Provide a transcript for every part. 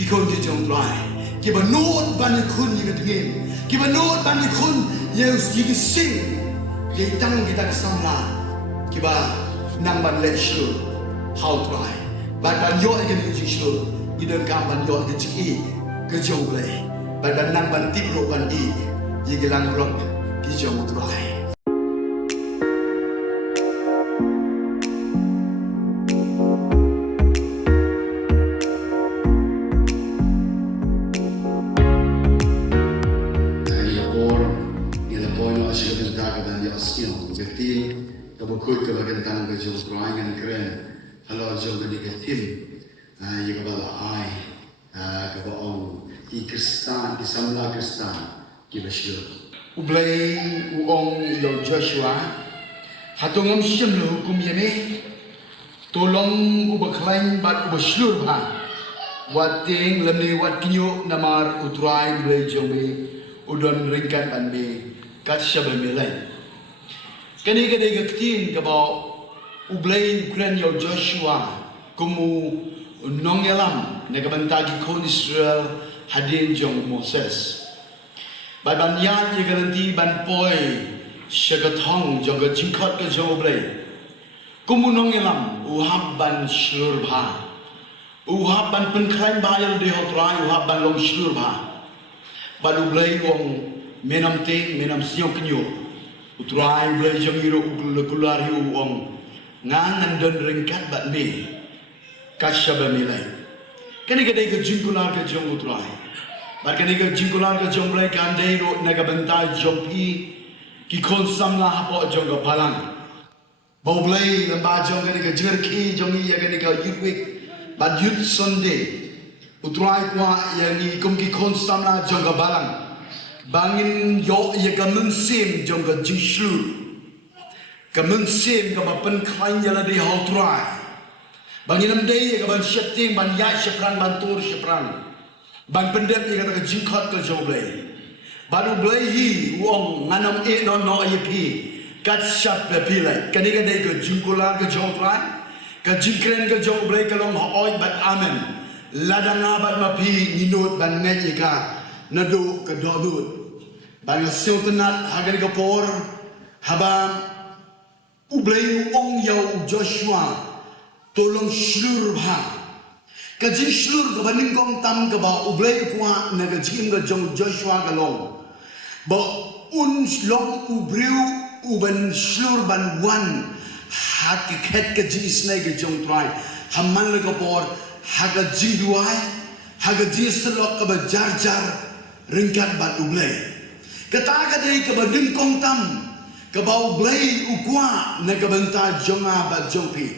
Kikon di jong trai. Kiba not ban kun ni ngin. Kiba not ban kun yes jigi sing. Kitang kita kesamla. Kiba nang ban let sure how try. Ban yo ke ni sure. Idon kam ban yo ke chi ke Jowai. Ban nang ban tip ro ban i. Yigelang rock ki jong trai. Kut ke bagian tangan ke jauh perangan keren, kalau jauh ke tim, ia kepala ai, ke baong, di Kristan, di Samla Kristan, di Bashir. U Blei U Yo Joshua, hatungam sim lo hukum yeme, tolong u baklain bat u Bashir ha, wating lemni wat kinyo namar U Trai Blei Jome, udon ringkat banme, kat syabamelai. Kani kadai ketin kabau U Blei Yo Joshua kumu nongelam negabantagi kon Israel hadin jong Moses. Bai ban yat ye garanti ban poi shagathong jong jingkhot ke jong Blei. Kumu nongelam uhab ban shlur bha. Uhab ban penklaim bayal de hotrai uhab ban long shlur bha. Ban U Blei wong menam te menam siok kinyo. U Trai Blei Jangiro ukular hiu wong ngangan dan ringkat bat me kasya bamilai. Kani kadai ke jingkular ke jong U Trai. Bar kani ke jingkular ke jong Blei kandai ro naga bentai jong pi ki kon samla hapo jong ke Balang. Bau Blei lamba jong kani ke JINGKYRKHU jong iya kani ke youth week bat youth Sunday. U Trai kwah yang ni kum ki kon samla jong ke Balang. Bangin yo ye ka mensim jong ka jingshlu ka mensim ka bapen klain yala de ho trai bangin am dei ye ka ban shifting ban ya shiprang ban tur shiprang ban pendep ye ka ka jingkhot ka Jowai baru Blei hi wong nganam e no ye pi kat shap pe pilai kani ka dei ka jingkula ka Jowai ka jingkren ka Jowai ka long oi bat amen Lada ngabat mapi ninut ban ngai ka nadu ka dodut bang sultanat hagar kapor habam U Blei Yo Joshua tolong shlur bha kajin shlur ka baning kong tam ka ba U Blei kwa na kajim ka jong Joshua ka long ba un long U Blei U ban shlur ban wan hat ki khet ka jin snai ka jong trai hamman le kapor haga jingduwai haga jislok ka ba jar jar ringkat bat U Blei kata kadai ke badin kong tam ke bau Blei U kwah na ke benta jonga bat jongpi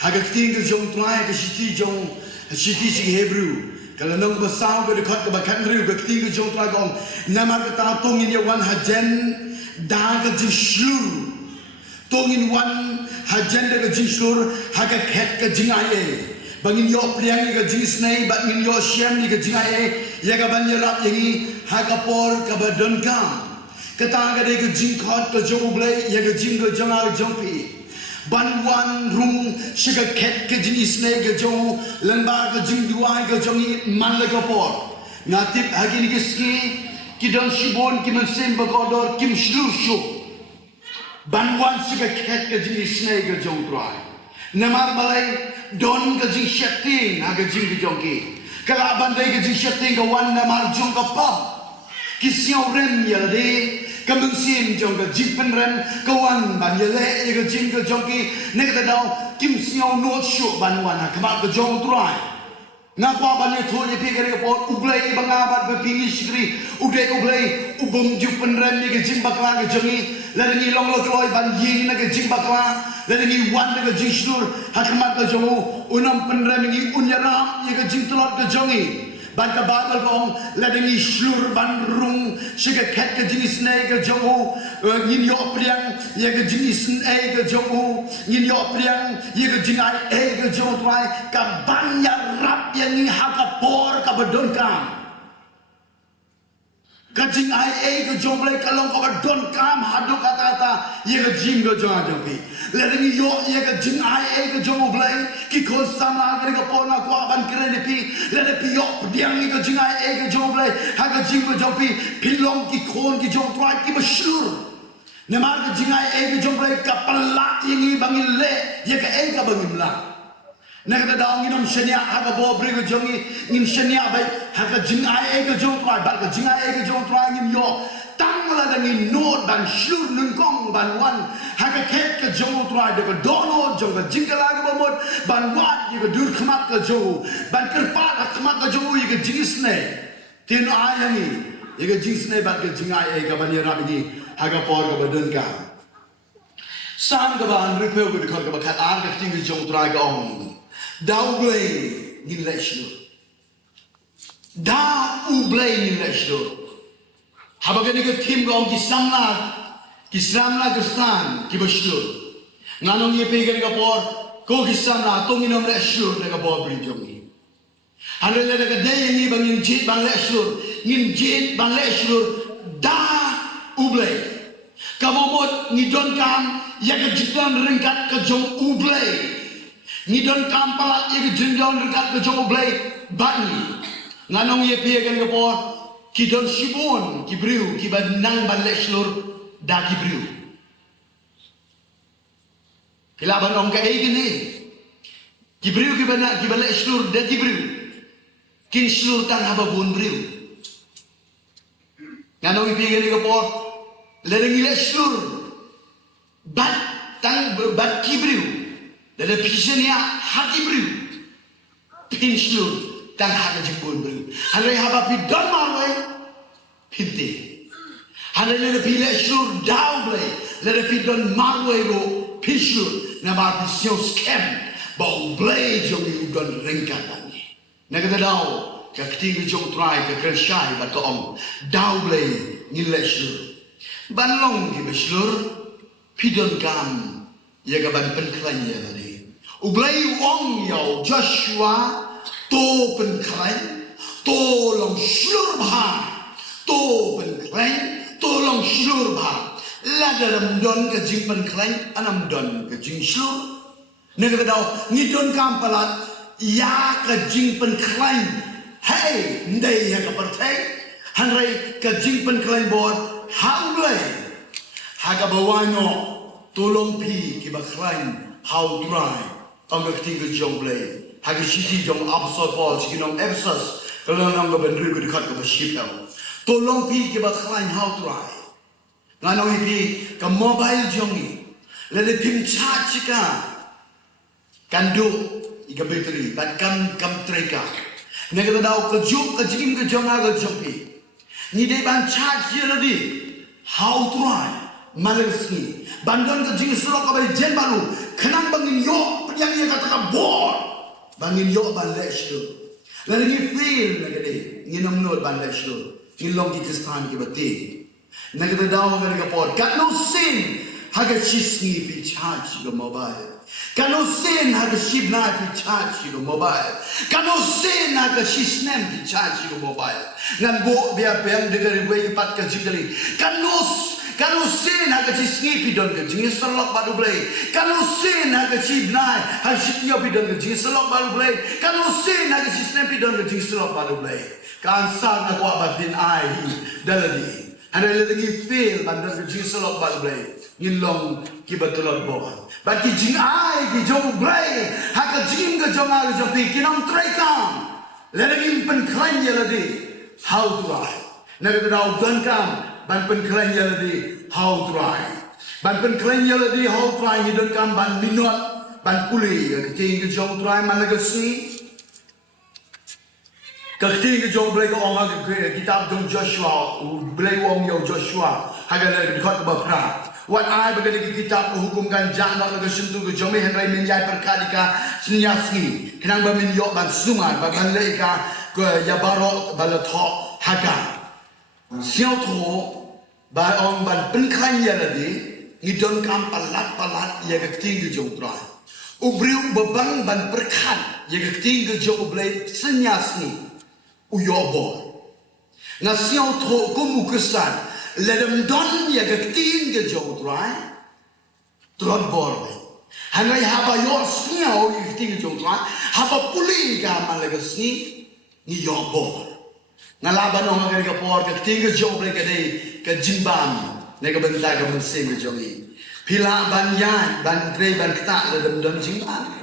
haga ting ke jong trai ke siti sing Hebrew kalau nong basau ke dekat ke bakan riu ke ting ke jong trai kong nama kata tongin ya wan hajen da ke jingshlu tongin wan hajen da ke jingshlu haga khet ke jingaye bangin yo priang ke jingsnai bat ngin yo syam ni ke jingaye ya ka ban yarap yangi hagapor kabadon kam kata kadai ke jingkhot ke jong Blei ya ke jing ke jonga jongpi ban wan rung shiga khet ke jenis ne ke jong lemba ke jingduwai ke jongi man le kapor ngatip hagi ni kiski kidon shibun ki mensim bagodor kim shlushu ban wan shiga khet ke jenis ne ke jong trai namar balai don ke jingshakri ha ke jing ke jongki kala bandai ke jingshakri ke wan namar jong ke pop kisiau rem ya de kamengsim jong ke jingpen rem kawan ban ya le ke jing ke jongki ne ke dau kim siau no shu ban wan ha kama ke jong trai ngakwa ban ye thol ye pi ke por U Blei bangabat be pingi shikri U Blei ubum jupen rem ye ke jing bakla ke jongi la ni long lo kloi ban ying na ke jing bakla la ni wan ke jing shlur ha kama ke jongu unam pen rem ni unyaram ye ke jing telot ke jongi ban ka babal kong ladeni shlur ban rung shiga khet ke jenis nei ke jongu ngin yo priang ye ke jenis ei ke jongu ngin yo priang ye ke jingai ei ke jong trai ka ban ya rap ye ni ha ka por ka badon kam ka jing ai ka jong blai ka long ka don kam hadu kata ye ka jim ka jong pi le ni yo ye ka jing ai ka jong blai ki khol sama ka por na kwa ban kre ni pi le pi yo diang ni ka jing ai ka jong blai ha ka jim ka jong pi pilong ki khon ki jong twa ki masyur ne mar ka jing ai ka jong blai ka pala ye ni bangil le ye ka ka bangim la na kata daw nginom shania ha ka bo bre ka jong ngin shania bai ha ka jing ai ka jong twa ba ka jing ai ka jong twa ngin yo tang la da ngin not ban shur nun kong ban wan ha ka khet ka jong twa de ka dono jong ka jing ka la ka bomot ban wat ye ka dur khmat ka jong ban kerpa ka khmat ka jong ye ka jingis ne tin ai ni ye ka jingis ne ban ka jing ai ka ban ye rab ni ha ka por ka badun ka sam ka ban ripeu ka khot ka ba khat ar ka ting ka jong twa ka ong U Blei U da U Blei U habagani ka tim gong ki samla kristan ki bashur nganong ye pe gani ka por ko ki samla tong inom le shur na ka por bri jongi hande le ka de ni bangin jit bang le shur ngin jit bang le shur da U Blei ka momot ni don kam ya ka jitan ringkat ka jong U Blei ni don kam palat ye ka jingjong ringkat ka jong U Blei bani nganong ye pe gani ka por ki don shibun ki briu ki ban nang ban le shur da ki briu kila ban ong ka gini ki briu ki ban le shur da ki briu kin shur tang haba bun briu nganong ipi gani ka por le ngi le shur bat tang bat ki briu le pishenia ha ki briu pin shur tang ha ka jibun briu hare haba pi don marwai pinti hane le pi le shur dau blai le pi don marwai ro pi shur na ba pi sio scam ba U Blei jong yu don ringkat ani na ka dau ka kting jong trai ka kreshai ba ka om dau blai ni le shur ban long ki ba shur pi don kam ye ka ban pen klan ye ba ni U Blei ong yo Joshua to pen klan to long shur ba to pen klan to long shur ba Lada ram don ka jing pen klan anam don ka jing shur ne ka daw ni don kam palat ya ka jing pen klan hey ndai ya ka parthai hanrai ka jing pen klan board ha U Blei ha ka bawano tolong pi ki ba klan how try ang ka ting ka jong Blei ha ka shiti jong apostol Paul sikinong Ephesus kalau nang ka benri ko dikat ka ba shipel tolong pi ki ba klan how try nganong ipi ka mobile jongi le pim charge ka kandu ika battery bat kam treka nega daw ka juk ka jim ka jonga ka jopi ni de ban charge ye ladi how try malerski bandon ka jing sro ka bai jen baru khanang bangin yo yang ye ka ta bor bangin yo ban le shlu le ni feel nega de ni nam no ban le shlu ni long ki kristan ki bati nega daw ka por got no sin haga chisni pi charge ka mobile kano sin haga shibna pi charge ka mobile kano sin haga shisnem pi charge ka mobile ngan bo bia bem de gari we pat ka jikali kano sin haga chisni pi don ka jing salok ba U Blei kano sin haga shibna ha shityo pi don ka jing salok ba U Blei kano sin haga shisnem pi don ka jing salok ba U Blei kan sa na kwa ba bin ai daladi anda lagi feel bandar ka jing salok ba U Blei ngilong ki batulot bo bat ki jing ai ki jong U Blei ha ka jing ka jong ai jong pi kinong trai kam le lagi pen klan ye ladi how try na ka daw don kam ban pen klan ye ladi how try ban pen klan ye ladi how try ni don kam ban minot ban puli ka ting ka jong try malagasi ka ting ka jong Blei ka ong ka kitab jong Joshua U Blei ong yo Joshua ha ka le khot ba pra Wat ai bagani kitab hukumkan jana laga sentuh ke jome henrai menjai perkadika senyasni kenang ba min yo ban sungai ba ban leika ke ya barok balatho haga siao tho ba ong ban penkhan ya ladi ni don kam palat ya ke ting ke jong trai ubriu babang ban perkhan ya ke ting ke jong U Blei senyasni u yo bo Ngasiau tho kumu kesan ledem don ya gaktin ke U Trai tron bor hangai haba yo siau gaktin ke U Trai haba puli ka malagasni ni yo bor ngalaban no ngari ka por gaktin ke U Blei ka dei ka jimbam ne ka benta ka mensim ke jongi pila ban yan ban trei ban kta ledem don jimbam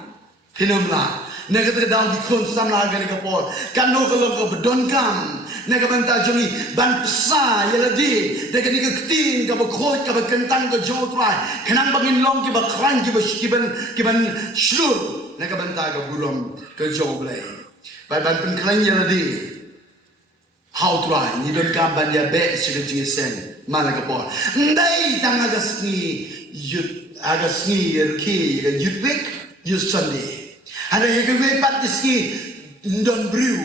Hinamla, negara daun di kun samla gani kapor, kano kalau kau bedon kam, negara banta joni ban pesa yaladi, negara ni keting kau berkot kau berkentang kau U Trai, kenang bangin long kau berkerang kau berslur, negara banta kau buram kau U Blei, ban pengkerang yaladi, U Trai ni don kam ban ya be sudah jingsen, mana kapor, ndai tang agasni yerki yutwek yut Sunday. Ada yang kewe patiski don brew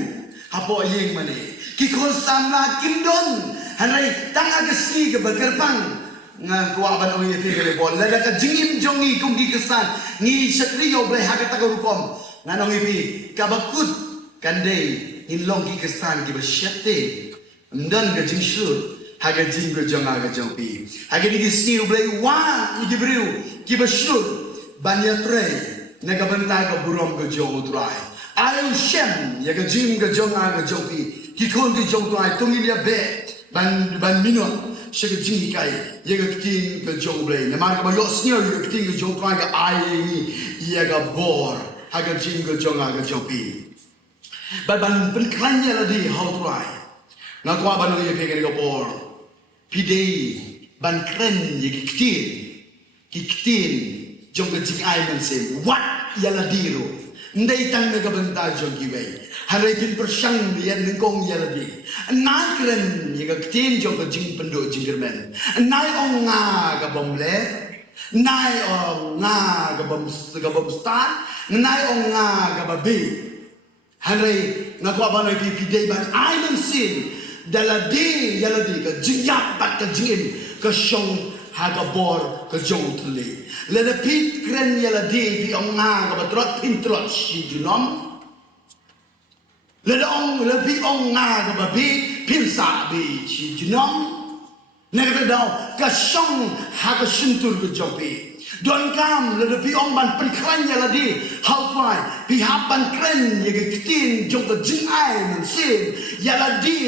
hapo yang mana kikon samla kimdon hanai tanga keski ke berkerpang ngan kuah ban oi pe ke bol lada ka jingim jongi kum gi kesan ni shakri U Blei haga ta rukom ngan oi pi ka bakut kandei in long gi kesan ki bersyate ndan ka jingshur haga jing ko jonga ka jongpi haga ni gi U Blei wa gi brew ki bersyur ban iatrei nega benta ka burom ka U Trai ayu shem ya ka jim ka jonga ka jopi ki kon ki U Trai tungi dia be ban minot she ka jing kai ya ka tin ka U Blei na mar ka ba yosnyo ya ka tin ka U Trai ka ai ya ka bor ha ka jim ka jonga ka jopi ban klan ya la di U Trai na kwa ban ya pe ka bor pidei ban kren ya ki tin jong ka jing ai man sem what yala diro ndai tang na ka banta jong KIWEI harai pin persang yan ngong yala di nai kren ye ka tin jong ka jing pendo jinggermen nai ong nga ka bomle nai ong nga ka bom stan nai ong nga ka babi harai na ko ba na pi dei ban ai man sin dala di yala di ka jingyap pat ka jingim ka shong haga bor ka jong tuli leda pit kren yala di pi ong nga ka batrot pintrot si junom leda ong le pi ong nga ka babi pinsa bi si junom negada daw ka shong haga suntur ka jopi don kam leda pi ong ban penkran yala di how try pi hapan kren yaga kitin jong ka jing ai man sin yala di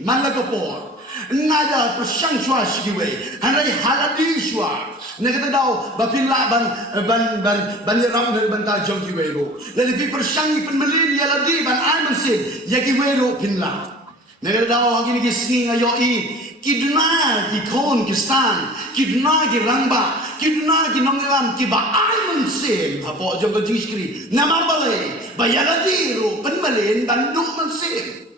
man la ka por nada persang shwa SNGEW hanai haladi shwa negata daw bapila ban yaram na banta jong KIWEI ro lali pi persang ipin melin yaladi ban ai man sin ya KIWEI ro pinla negata daw hagini ki singa yo i kiduna ki kon ki stan kiduna ki rangba kiduna ki nongelam ki ba ai man sin apo jong ka jingshakri namar balai ba yaladi ro pen melin ban dum man sin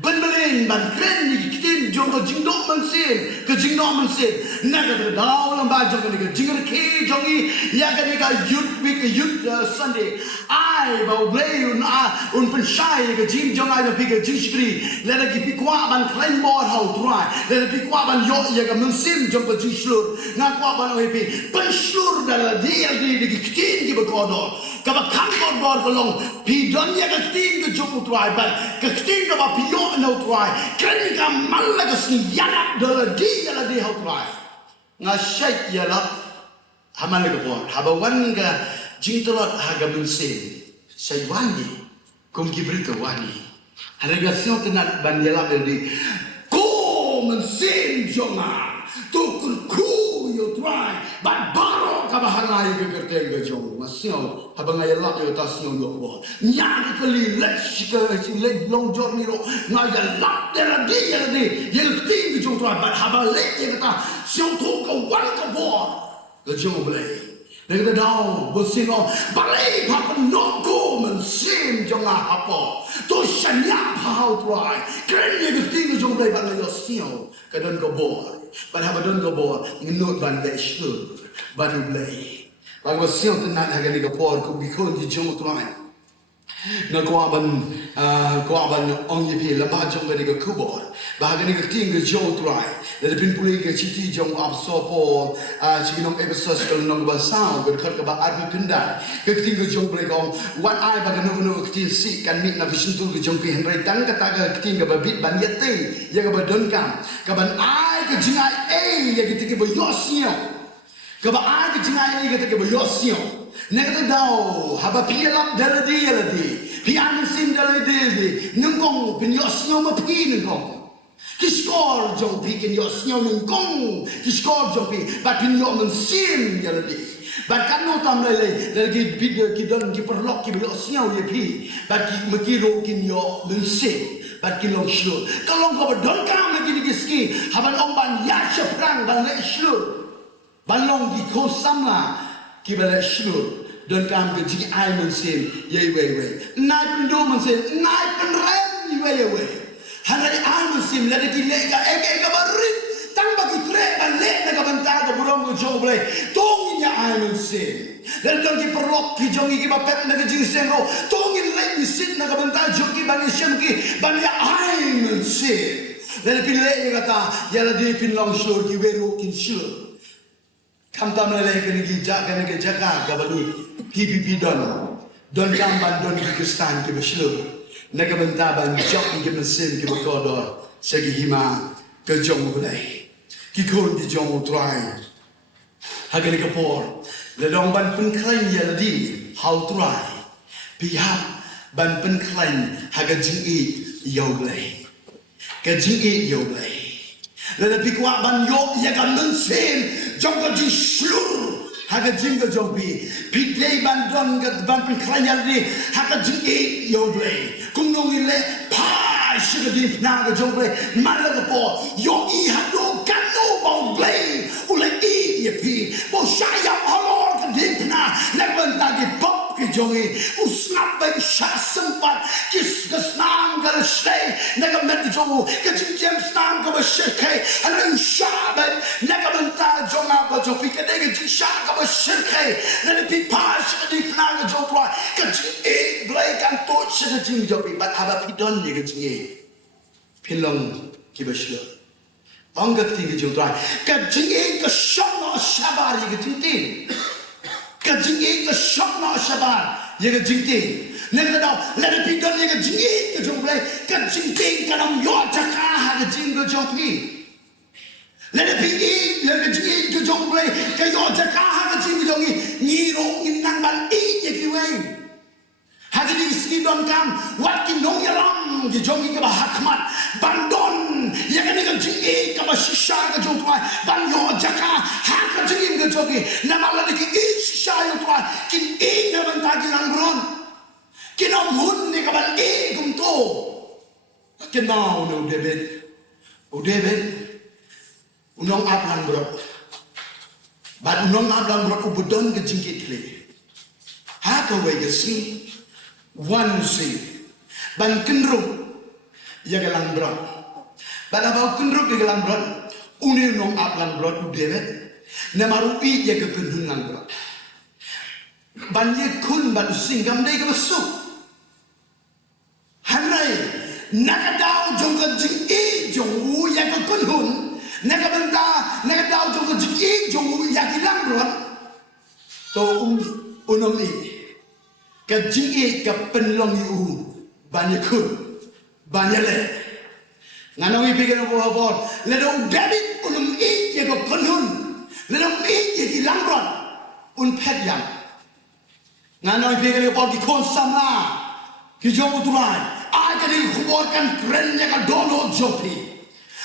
ban melin ban kren ni kitin jong ka jingdok man sin ka jingdok man sin naga ka daw lang ba jong ka JINGKYRKHU jong i ya ka ni ka youth week youth Sunday ai ba U Blei U na un penshai ka jing jong ai ka jingshakri lada ki pi kwa ban kren bor U Trai lada pi kwa ban yo ya ka man sin jong ka jingshur na kwa ban oi pi penshur dala dia di kitin ki ba kodor ka ba kampher bor kolong pi don ya ka tin ka jong U Trai ban ka kitin ka ba pi yo U Trai kren ka malaga sni yalap dala di U Trai nga syait yalap hamalaga bor habawan ka jingtrot haga mensin syait wani kum kibrito wani halaga sio tenat ban yalap di ko mensin jonga tukun ku U Trai ban baro ka bahangai ka kerteng ka jong masio habang yalap yo tasio yo bor nyang kali lesh ka le long jor ni ro nga yalap dera di yel ting ka jong Trai ban habale ya kata sio to ka wan ka bor ka jong Blei negata daw bosino balai pa no ko man sim jonga hapo to shanya pa U Trai kren ye ka ting ka jong Blei ban yo sio ka don ka bor ban habadon ka bor nginot ban le shur ban U Blei Bago sio tenat haga ni ka por ko bikon di jong U Trai na kuaban ong yipi lamba jong gani ka kubor bahaga ni ka ting ka U Trai la pin puli ka chiti jong abso po chiginong episodes ka nong ba sound ka khat ka ba adu pinda ka ting ka jong break on one eye baga no ka ting si kan mit na vision tu ka jong pi henry tang ka ta ka ting ka ba bit ban yate ya ka ba don kam ka ban ai ka jingai ya ka ting ka ba yosio ka ba ai ka jingai ka ting ka ba yosio Nekata daw, haba piyalap daladi, pianisin daladi, nungkong pinyosnyo mapi nungkong. Kiskor jong pi kinyosnyo nungkong, kiskor jong pi, bat pinyo mensim daladi. Bat kano tam lele, lagi bidder kidon kiperlok kibyosnyo yepi, bat makiro kinyo mensim. Bat kilong shlu, kalong ko badon kam lagi digiski, haban omban yasha prang ban le shlu, balong di kosamla kibale shlu. Don kam ke jing ai mensim ye we nai pendo mensim nai penrem ye hanai ai mensim la de le ga eke ga barit tang bagi tre ban le na ga banta ga burong go jong ble tong nya ai mensim la don ki perlok ki jong ki ba pet na ga jing sengo tong in le ni sit na ga banta jong ki ban shem ki ban ya ai mensim la de le ga ta ya la de pin long shur ki we ro kin shur kam tam le ke ni ja ke ni ke jaka ga bani PPP don gamban don Pakistan ke beslu naga bentaban jok ke mesin ke kodor segi hima ke jong Blei ki kon di jong Trai hagani ke por le dong ban pen klain ya di how Trai pihak ban pen klain haga jingi U Blei ke jingi U Blei le pikwa ban yo ya kan mesin jong ke di slur haga jinga jombi pidei bandon ga ban pin klanyal ni haga jingi U Blei kumnong ile pa shiga di na ga jomble malaga po yo I hado kano bong Blei ule I yepi bo shaya alor ga di na nagbanta gi pop ki jongi usnap ba sha sempat kis ga snam ga stay naga met jomu ga jingjem snam ga ba shike anan sha ba naga banta jonga ba jofi ka de ga sha ga ba shike na pi pa shi di na ga jotwa ga jingi Blei kan to shi ga jing jopi ba aba pi don ni ga jingi pilong ki ba shlo Angkat tinggi Jowai, kajing ke shop na shabar ye kajing, kajing ke shop na shabar ye kajing. Negara dah, lada pidon ye kajing ke Jowai, kajing kanam yo cakah kajing ke Jowai. Lada pidi ye kajing ke Jowai, kayo cakah kajing ke Jowai, ni rong inang ban ye KIWEI. Hari ini skidon kam, wakin dong yalam, dijongi ke bahakmat, bandon, yang ini kan jingi ke basisha ke Jowai, banyo jaka, hak jingim ke Jowai, nama lagi ke sisha Jowai, kin ina bantagi langron, kin omun ni ke ban gumto, kin mau no David, unong ablang brot, bad unong ablang brot ubudon ke jingi kle, hak away ke sini. One si ban kendruk ya galang brot ban abau kendruk ya galang brot uni nong ap lang brot udewet namaru I ya ke kendun lang brot ban ye kun ban singam dei ke besuk hanai nakadau jong ke jing I jong u ya ke kendun nakadau jong ke jing I jong u ya ke lang brot to unom I kajing ke penlong U banyak kun banyak le nganawi pikir apa le dong David unum I ye ke penhun le dong I ye di langrot un pet yang nganawi pikir apa di konsamla ki jomu tuan aja di kuborkan kerennya ke dono jopi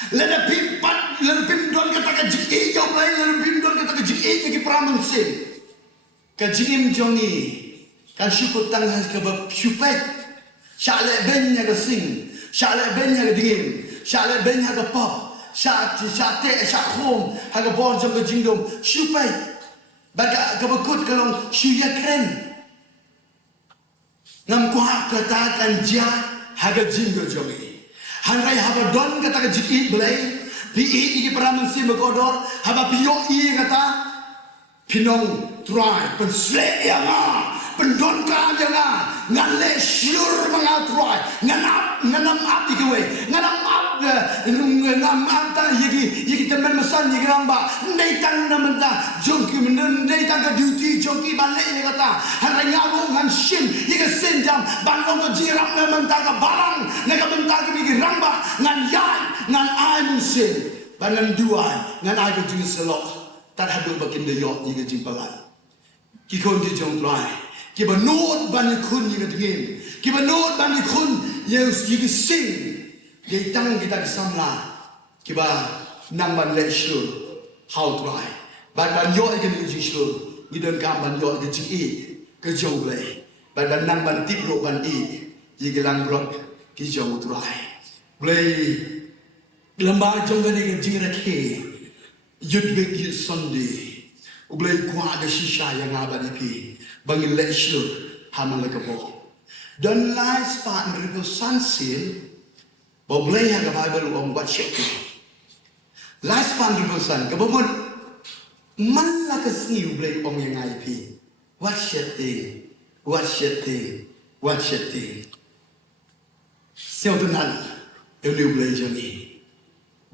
le da pimpat le pimdon kata ke jing I Blei le pimdon kata ke jing I ke pramansin ke jingim jongi kan syukur tangan ke syupet syalek bennya ke sing syalek bennya ke dingin syalek bennya ke pop syate syakhom haga borjom ke jingdom syupet baga ke bekut kalong syuya keren ngam kuah katakan dia haga jingdo jogi hanrai haga don kata ke jiki Blei pi I pramansi bekodor haba piyo I kata pinong Trai pensle yang pendonka jangan ngale syur mengatrai nganam ab KIWEI nganam ab ngam anta yegi teman mesan yegi ramba ndai tang namenta jongki ndai tang ka duty jongki balik ye kata han nyarung han shin yegi senjam banong ko jirap namenta ka balang naga benta ki ramba ngan yan ngan Iawmusiang banan duai ngan ai ko jing selok tat hadu bakin de yo yegi jing palai ki kon di jong trai ki ba not ban kun yegi ngin ki ba not ban kun yegi sing ye tang kita samla ki ba nang ban le shur how try ban yo yegi jing shur ni dan kam ban yo yegi jing e ke jong blei ban nang ban tip ro ban e yegi lang rok ki jong trai blei lamba jong ni yegi jing rakhe yud bek yud Sunday U Blei kwah de shisha yang abadi pi bagi le shur hamal le kapo dan lai spa ngrigo sansil bo Blei ha Bible om wat shek lai spa ngrigo san ka bo man la ka sni U Blei om yang ai pi wat shek sel tunan eu U Blei jani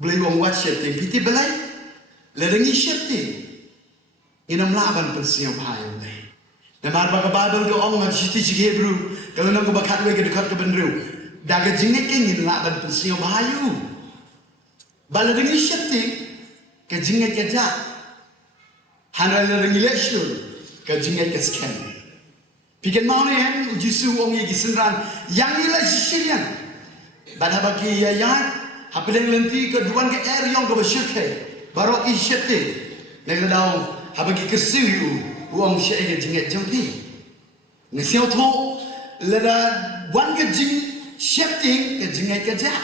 Blei om wat shek pi ti belai le dengi shek inam laban pensiap hai ni. Namar baga Bible ke orang ngati citi Hebrew kalau nak bakat we ke dekat ke benru. Daga jinget ke ngin laban pensiap hayu. Bala dengi syapti ke jinget ke ja. Hanra rengi leshur ke jinget ke scan. Pikan mau ni kan uji su orang ye kisenran yang ni lah sisian. Bala bagi ya hapeleng lenti ke duan ke air yang ke bersyukur. Baru isyapti. Nak tahu habagi kersiu uang syai ke jinget jongpi ngesiau tu lada wan ke jing shifting ke jinget ke ja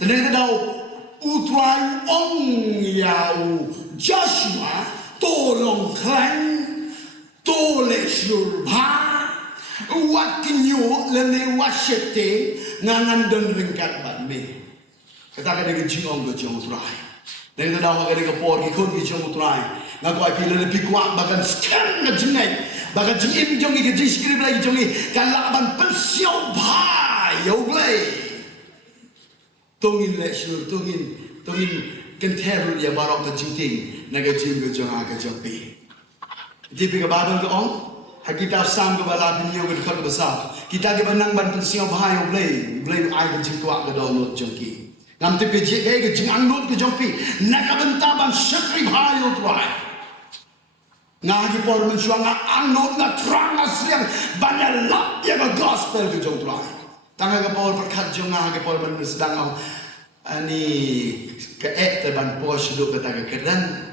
tenek dau U Trai ong yau Joshua tolong klan tole syur ba wat kinyo lene wat shifting ngangan don ringkat bat me kata ke jing ong ke jong Trai dan dau ke por ki kon ki jong Trai ngaku ai pila lebih kuat bahkan scan na jingai bahkan jingim jongi ke jingshakri lagi jongi kalaban pensiau bai U Blei tongin le syur tongin kenteru ya barok ke jingting naga jing ke jonga ke jongpi di pi ke Bible ke ong hakita sam ke bala binyo ke dekat besar kita ke benang ban pensiau bai U Blei ai ke jing tuak ke download jongki ngam te pe je ke jing angnut ke jongpi naga benta ban shakri bai U Trai ngaji por mensuanga anut na terang asliang banyak lap ya ke gospel ke jong Trai tangga ke por perkat jong ngaji por men sedang ani ke ban por shudu ke tangga kedan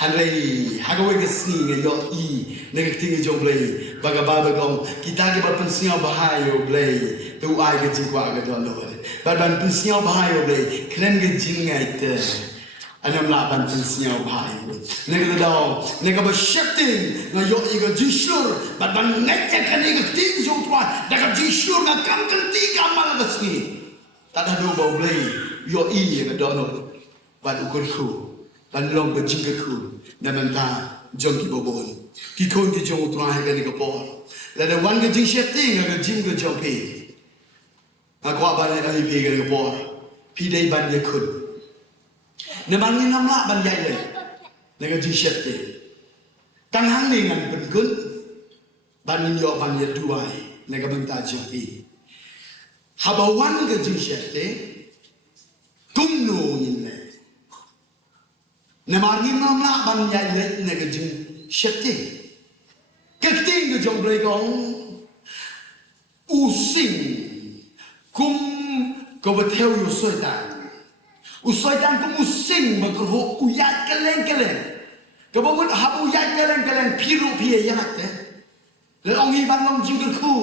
hanrei hagawe ke sni nge yo I nge tingi jong Blei baga baba gong kita ke pensiau bahai U Blei tu ai ke jingkwa ke don lo ban pensiau bahai U Blei kren ke jingai te anam laban pensiau bahai nega dau nega bershifting na yo iga jishur ban nega kan iga ting jong Trai daga jishur na kam kan tiga mal gasni tada do U Blei yo I ga dono ban ukurku ban long ke JINGKYRKHU na menta jong ki bobon ki kon ki jong Trai ga nega por la da wan ga jishifting ga jing ga jong pe akwa ban ai pe ga nega por pi dei ban ye kun Naman ni namla ban yai le, naga jingshakri. Tanghang ni ngan penkun, ban ni yo ban ye duai, naga benta jongpi. Habawan ke jingshakri, tumno ni le. Naman ni namla ban yai le, naga jingshakri. Keting ke jong Blei kong, using kum ko betel yo soitan. Usaitan ku musing magruho uyat keleng-keleng. Kabamut habu uyat keleng-keleng piru piye yanak te. Le ongi ban long JINGKYRKHU.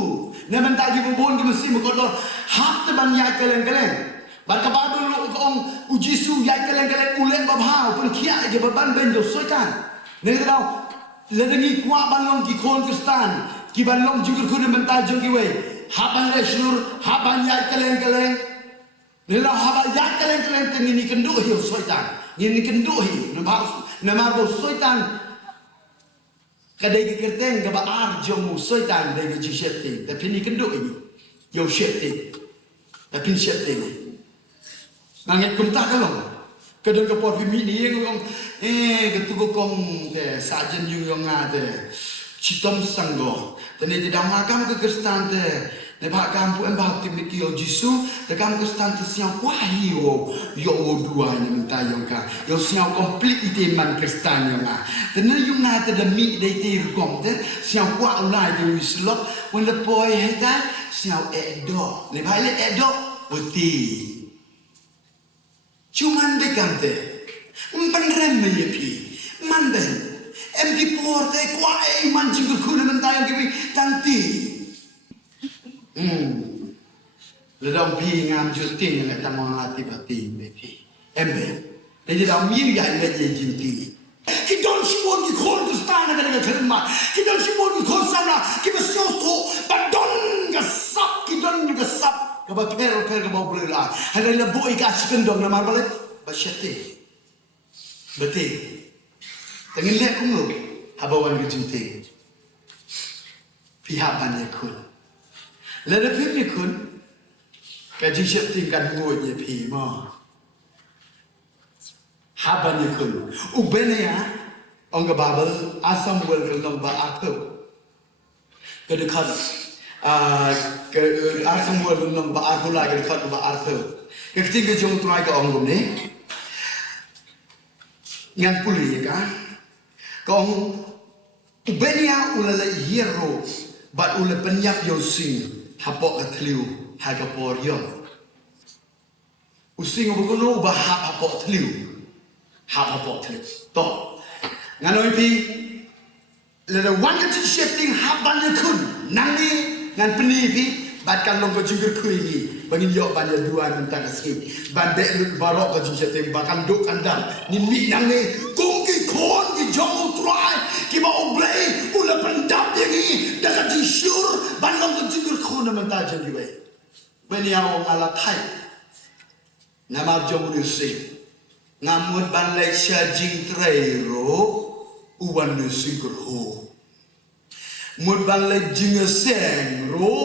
Ne mentagi bubon ke mesti makodor hak te ban uyat keleng-keleng. Ban kabadu lu ke ong ujisu uyat keleng-keleng ulen babhau pun kia ke baban benjo soitan. Ne kedau le dengi kwa ban long ki kon kristan. Ki ban long JINGKYRKHU ne mentajung KIWEI. Haban le syur, haban uyat keleng-keleng. Nila haba ya kelen ngini kenduhi soitan ngini kenduhi namar bo soitan Kadai ke kerteng ke baar jom musoi tan dai ke jishete. Tapi ni kenduk ini. Yo shete. Tapi shete ni. Nangit kumta kalong. Kadang ke por bimi ni yang ketugo kong te sajen yung ngate. Citom sanggo. Tani tidak makam ke Kristen te. Ne pak kampu embah tim nikio Jisu. Te kam Kristen te siang wahi yo dua ni minta yung ka. Yo siang komplit ite man Kristen yung ka. Tani yung ngate da mi dai te rukom te siang wah ulai te wislop. When the boy heta siang edo. Ne pak le edo putih. Cuman bekam te. Umpan ye pi. Mandan. Em di porte kwah man jingkerkhu na mentayang kiwi tanti. Ledang pi ngam juting le tamang lati batin be pi. Embe. Jadi dah mi ya le je jinti. Kidon shibun ki khol kustan na ka khelma. Kidon shibun ki khol sana ki besyo to badon ga sap kidon ga sap ka ba per ka ba bula. Hada le boy ka sikendong na marbale ba shete. Betul. Tengin lihat kumlo habawan ke jinti. Pihak banyak kun. Lalu pihak kun kaji siap tingkat ngoi pi ma. Haban kun. Ubenya orang babel asam wel kelong ba aku. Kedekat ke asam wel kelong ba aku lagi dekat ba aku. Ketika jom try ke orang ni. Yang pulih kan. Kong ubenya ulala hero bat ula penyap yo sing hapok atliu hagapor yo using obukono ba hapok atliu hapok atliu to nganoi pi lada wan ka shifting haban kun nangi ngan peni pi bat kan long ko jingkerkhu ini bangin yo banyak dua mentang sikit bandek lu barok ko shifting bakan duk kandang ni mi nangi kongki kon ki U Trai ki ba U Blei U la pendap yang dah di syur bandang ko jingkerkhu na mentang JIWEI beniau ngalatai nama jom nusi ngamut ban leksha jingtrei ro uwan nusi kerho mut ban lek jingaseng ro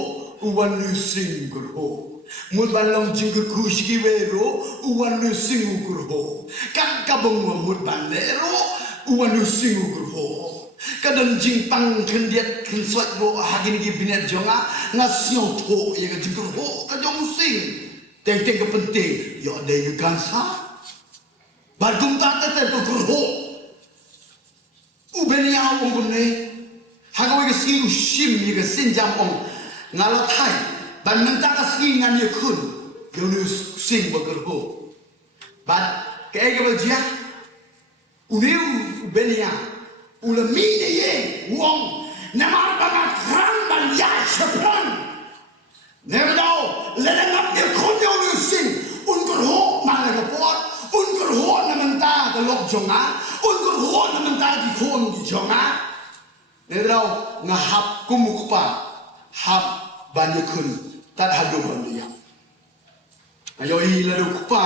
uwan nusi kerho mut ban long jingkerkhu KIWEI ro uwan nusi kerho kan kabong mut ban le ro uwan nusi kerho kadang jingpang kendiat kenswat ro hagin gi binet jonga ngasio tho ye ga jingkerho ka jong sing teng-teng ke penting yo ada yu gansa bagum ta ta to kerho ubenia ong ne hagawe ke si ushim ye ga sinjam ong ngalatai ban mentang ka sing ngan ye kun yo nu sing ba kerho bat ke ga ba jia uniu ubenia ula mine ye wong namar bangat ran ban ya shapran Nerdaw, lalangap niya kunyo niyo sing unkurho malagapot, unkurho naman ta galok jonga, unkurho naman ta di kon di jonga. Nerdaw, nga hap kumukpa, hap banyakun, tad hado bandiya. Ayo ilaro kupa,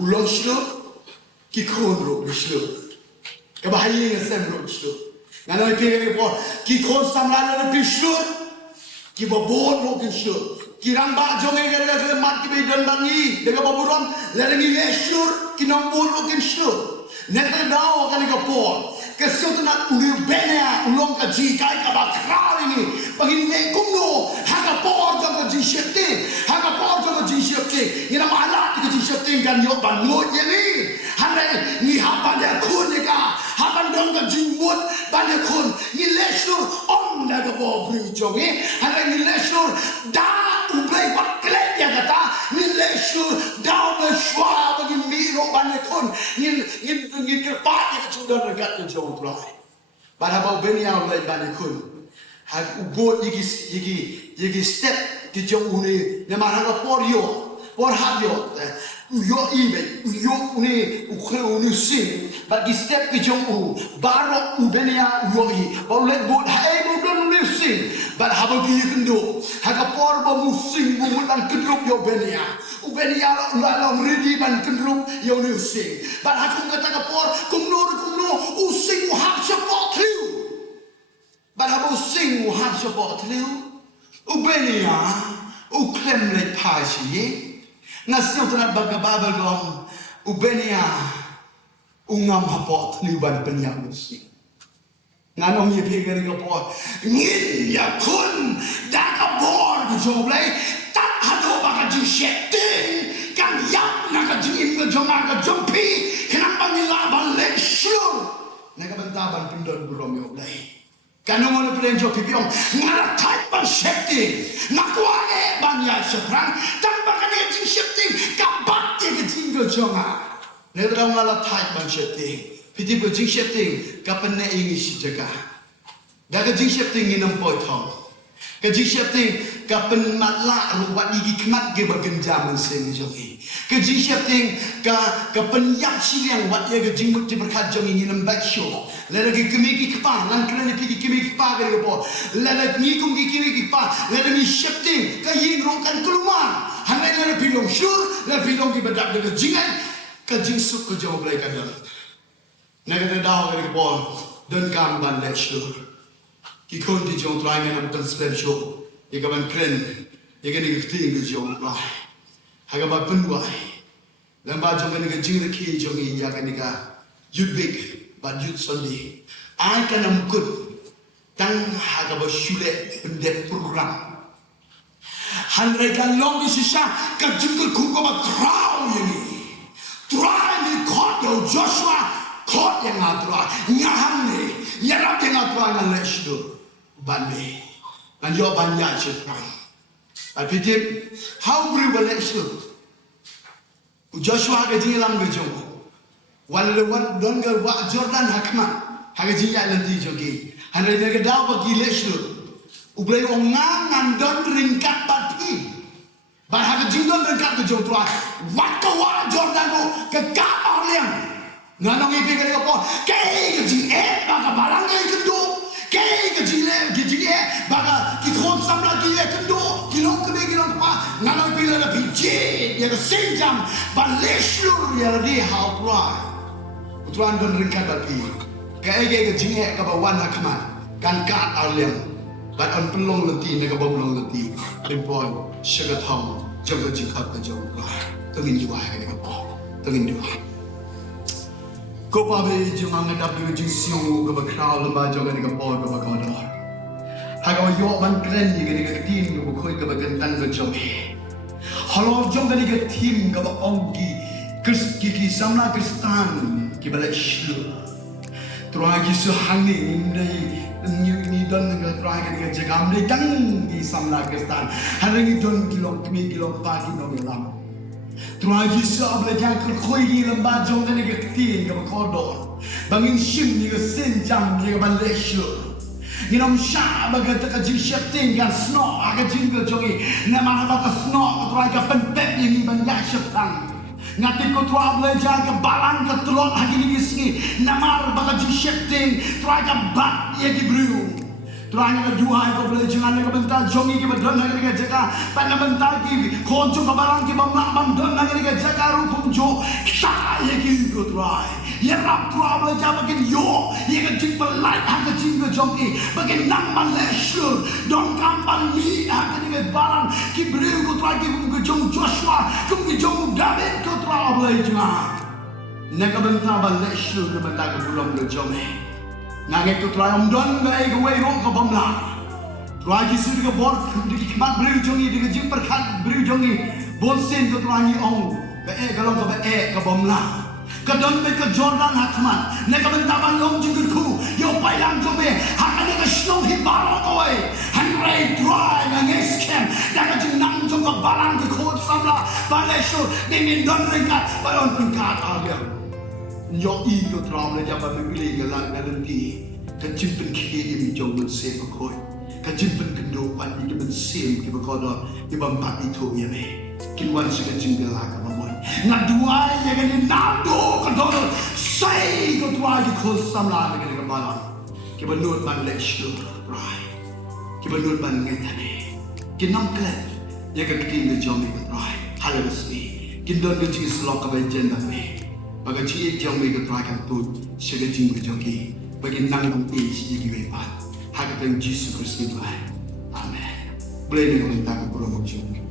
ulong shlo, kikon ro shlo. Kabahayin nga sem ro shlo. Ngano ipigay po, kikon samlala na pishlo, kibabon ro shlo. Kirang ba jonge gara mat ki dan bangi dengan baburam larangi lesur kinong bulu kin shur neter daw kali ka por kesut na uli benya ulong ka jikai ka bakra ini pagin ne kumno haga por ka jishete haga por ka jishete ina mala ka jishete kan yo bangot yeni hande ni haban ya kunika haban dong ka jingmut ban kun ni lesur om na ka bo bri jonge hande ni lesur da U Blei baklek yang kata ni lesur daun shwa bagi miro banekon ni kerpat yang sudah dekat ke U Trai. Pada bau beniau Blei banekon. Hak ubot yigi step di jong uni nama hanga por habyo yo ibe yo uni sing bagi step di jong barok ubenia yo i boleh bot hai bodon uni sing bar habagi kendo haga por ba musing bumutan kedrup yo benia ubenia la ready ban kedrup yo uni sing bar hakum kata ka por kumno using hak support you Barabo sing u hap support liu. U benia u klem le pashi. Ngasio tanat bagababal gom u benia u ngam hapot liu ban penyak musik. Nganong ye pikir ko po ngin ya kun dak abor ko joblay tat hado baka jing sheting kan yap na ka jing ko jonga ka jompi kanang pangilaban le shur na ka bantaban pindon burom yoblay kanong ono plen jo pipiong ngara type ban sheting na kwah ban ya seprang tan baka ni jing sheting kabat ye jing ko jonga ne daw ngala type ban sheting Piti ko jing sheting kapan na ingi si jaga. Daga jing sheting inam poitong. Ka jing sheting kapan matla ruwat igi kemat ge bagen jaman sing jogi. Ka jing sheting kapan yap siang wat ye ge jing mukti berkat jongi inam baksho. Lada ge kemiki kepa nan kena pigi kemiki kepa ge po. Lada ngikum ge kemiki kepa. Lada ni sheting ka yin rongkan keluar. Hanai lada pilong syur, lada pilong ge badak de jingan ka jing suk ko jawab lai kadal. Nagada daw ka po don kam ban lecture ki kon di jong try ngam tan spell show ye ka ban kren ye ka ni ting ge jong try ha ga ba penwai dan ba jong ka jing the ki jong ya ka ni ka youth big but youth sunday ai ka nam kut tang ha ga ba shule pendek program han re ka long si sha ka jingkyyrkhu ko ba crown ye ni try ni khot yo Joshua Kot yang atua, nyaham ni, nyarap yang atua ngan lesdo, bande, ngan yo banyak cipran. Tapi tip, how berubah lesdo? Joshua haji lam gejong, walau don ger wak Jordan hakma, haji jalan di jogi, hari ni kedau bagi lesdo, U Blei U ngan don ringkat pati, bah haji don ringkat gejong tua, wak Jordan tu kekat orang. Nganong ipikir ko po, kay ka jing baka balang ay kendo, kay ka jing baka kikon samla kiye kendo, kilong pa, nganong ipikir na pijit, ya ka senjam, balesur ya di how try. Utruan don ringkat bati, kay ka jing ka bawan hakman, kan kat alyam, bat on pelong leti na ka bablong leti, rimpoy, syagatong, jaga jingkat ka jawa, tungin jowai ka po, tungin jowai. Ko pa be jung ang nadap de jing siong ko ba kraw lamba jong ni ka por ko ba ko do ha ga yo ban kren ni ga tin ko khoi ka ba gan tan ga jong halo jong ga ni ga tim ka ba ong ki samna kristan ki ba la shlu tra gi su hang ni ni don ga tra ga jagam ni tang ki samna kristan ha ni don kilo pa ki no lam Tuaji seabla jangkar koi di lembat jong kan ni ketin ke berkodor, bangin sim ni ke senjam ni ke balesyo, ni nom sya bagai tak jing sheting kan snok agak jingle jongi, nama apa ke snok tuaji pentet ni banyak shetang, ngati ko tuabla jangkar balang ke telot lagi ni kisni, nama bagai jing sheting tuaji bat ye di brew. Tuan yang kedua kau boleh jangan nak bentar jongi kita don nak kita jaga, pada bentar kita konjung kebarang kita bang don nak kita jaga rukum jo kita ye kita tuan, ye rap tuan boleh jangan bagian yo, ye kecing pelai hak kecing ke jongi, bagian nang Malaysia don kampan ni hak kita barang kita beri kau tuan kita jong Joshua, kita jong David kau tuan boleh jangan, nak bentar Malaysia kita bentar ke belum ke jongi. Nangek tu telah don baik KIWEI rong ke Balang. Telah kisah dia bor di kemat beri jongi di jing perkat beri jongi bolsen tu telah ni ong kalau ke Balang. Kedon baik ke Jordan hakman. Nak bentaban long jingkyyrkhu yo payang jobe hakan ke snow hibaro koi. Hanrei try nangek scam. Nak jing nang jong ke Balang ke khot samla balesur dengan don ringkat balon ringkat agam. Yo itu trauma jabat memilih gelang nanti kecimpen kirim jong mensem koi kecimpen kendo pan di mensem ki berkodor di bampat itu ya me kinwan si kecimpen lah kamon ngadua ya kan nado kedor sai ko tua di khos samla dengan kepala ki benut ban lecture right ki benut ban ngetane ki namklet ya kan kirim jong ni right halus ni kindon ke ji slok ka bajen me bagai cie jong me ke terakan tu segaji ke joki bagi nang nang si KIWEI pan hak kateng Jesus Kristus Tuhan. Amen. Boleh nih minta ke pulau Mojong.